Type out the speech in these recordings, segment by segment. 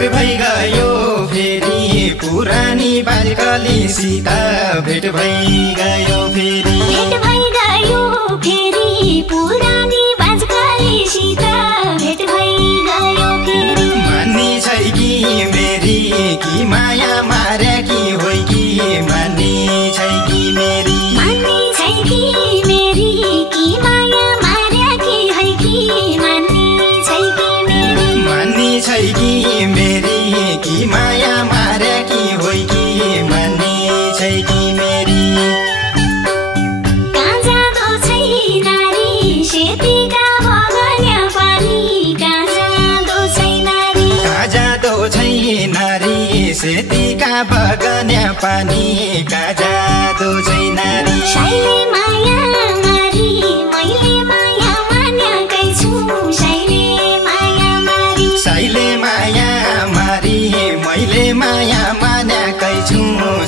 भेट भई गयो फेरि पुरानी बालकलीसित भेट भई गयो फेरि भेट भई गयो फेरि पुरानी बालकलीसित भेट भई गयो फेरि मान्ने छै कि मेरी कि माया मारे कि होइ कि मान्ने छै कि मेरी मान्ने छै कि मेरी कि माया मारे कि है कि मान्ने छै कि मेरी मान्ने छै कि मेरी कि माया मारे कि होइ कि मान्ने छै कि मेरी कहाँ जाँदो छै नारी सेतीका बगन्या पानी कहाँ जाँदो छै नारी कहाँ जाँदो छै नारी सेतीका बगन्या पानी कहाँ जाँदो छै नारी शैले माया मारी मैले माया मान्याकै छु शैले माया मारी साइले माया मारी मैले माया मानेकै छु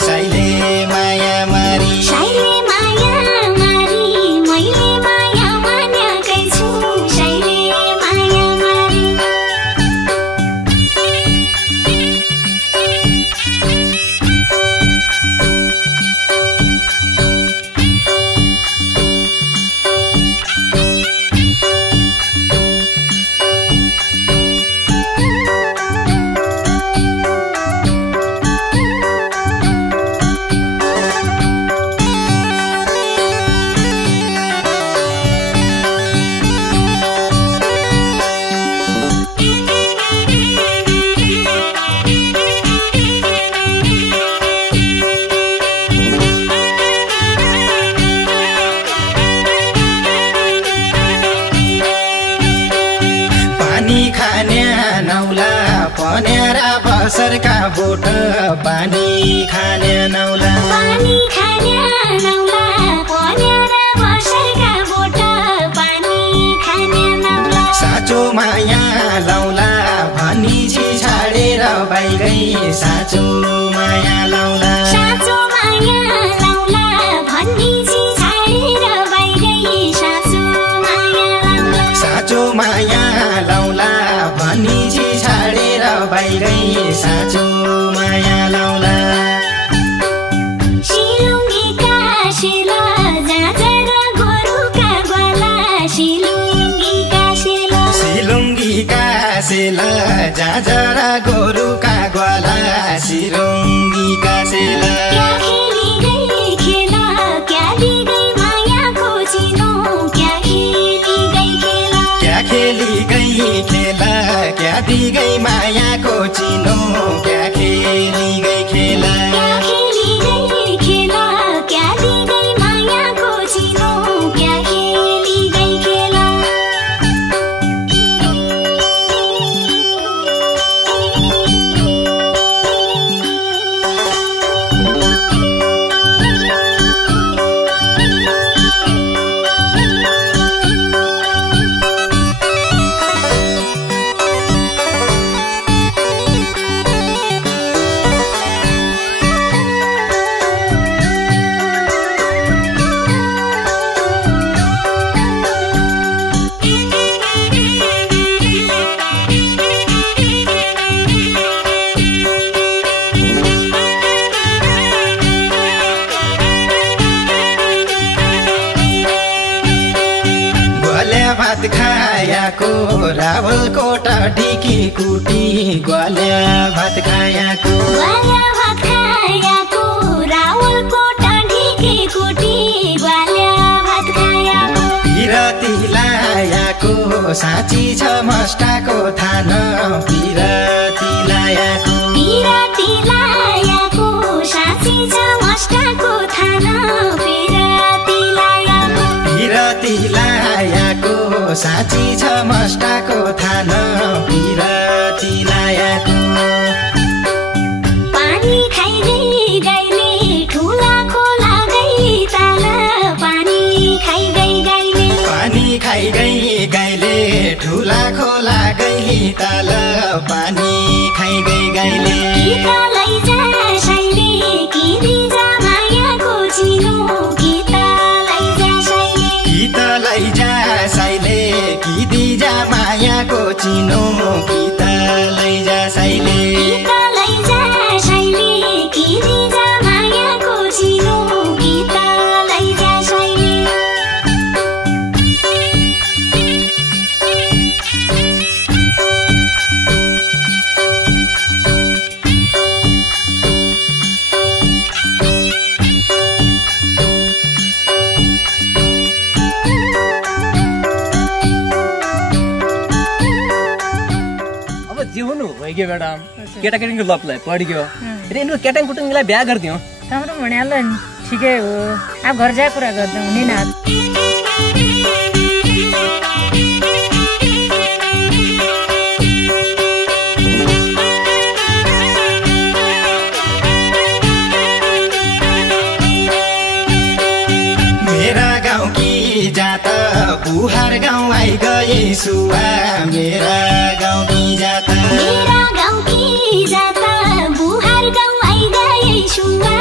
साइले माया मारी शैले माया मारी मैले माया मान्याकै छु शैले माया मारी पानी खान्या नौला पन्यारा बसरका बोट पानी खान्या नौला पानी खान्या नौला पन्यारा बसरका बोट पानी खान्या नौला साँचो माया लौला भनी छाडेर बाहिरै साँचो माया लौला साँचो माया लौला भन्नी छाडेर बाहिरै साँचो माया लौला साँचो माया लौला भनी छाडेर बाहिरै साँचो माया लौला सिलुङ्गीका सेला जाँजर गोरुका ग्वाला सिलुङ्गीका सेला सिलुङ्गीका सेला जाजरा गोरुका ग्वाला सिलुङ्गीका सेला क्या खेली गई खेला क्या दी गई मायाको चिनो क्या खेली गई खेला क्या खेली गई खेला क्या दी गई मायाको चिनो क्या खेली गई खेला क्या खेली गई खेला क्या दी गई मायाको चिनो क्या खेली गई खेला ग्वाल्या भात खायाको रावलकोट ढिकी कुटी ग्वाल्या भात खायाको ग्वाल्या भात खायाको रावलकोट ढिकी कुटी ग्वाल्या भात खायाको पिरती लायाको साँची छ मस्टाको थान पिरती लायाको पिराती लायाको साँची छ मस्टाको थान पिराती लायाको पिरती लायाको साँची छ मस्टाको थान पिरती लायाको पानी खाइ गई गाईले ठुला खोला गई ताल पानी खाइ गई गाईले पानी खाइ गई गाईले ठुला खोला गई ताल पानी खाइ गई गाईले गीता लैजा साइले कि दिजा मायाको चिनो गीता लैजा साइले गीत लैजा साइले कि दिजा मायाको चिनो गीत लैजा साइले गीत लैजा साइले कि रिजा मायाको चिनो गीत लैजा साइले जिउनु भइगयो म्याडम केटाकेटीको लपलाई पढिगयो र यिनीहरू केटाङ कुटुङलाई बिहा गरिदियो राम्रो भनिहाल्यो नि ठिकै हो अब घर जा कुरा गर्दा हुने न मेरा गाउँ कि जात बुहार गाउँ आई गए सुवा मेरा गाउँ कि जात मेरा गाउँ कि जात बुहार गाउँ आई गए सुवा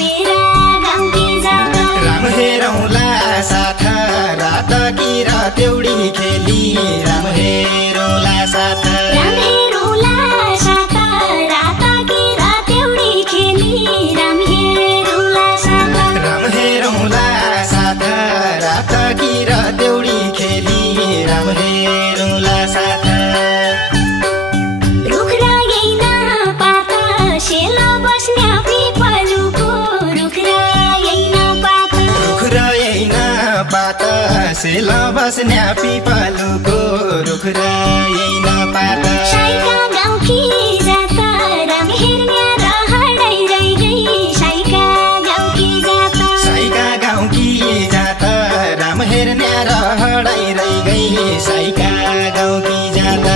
मेरा गाउँ कि जात राम हेरौँला साथ रात कि रातेउडी खेली राम हेरौँला साथ राम हेरौँला साथ रात कि रातेउडी खेली राम हेरौँला साथ राम हेरौँला साथ रात कि रातेउडी खेली राम हेरौँला साथ रुखरा यैन पात सेला बस्ने पिपलुको रुखरा यैन पात रुखरा यैन पात सेला बस्ने पिपलुको रुखरा यैन पात साइका गाउँ कि जात राम हेर्ने रहडै रहि गई साइका गाउँ कि जात साइका गाउँ कि जात राम हेर्ने रहडै रहि गई साइका गाउँ कि जात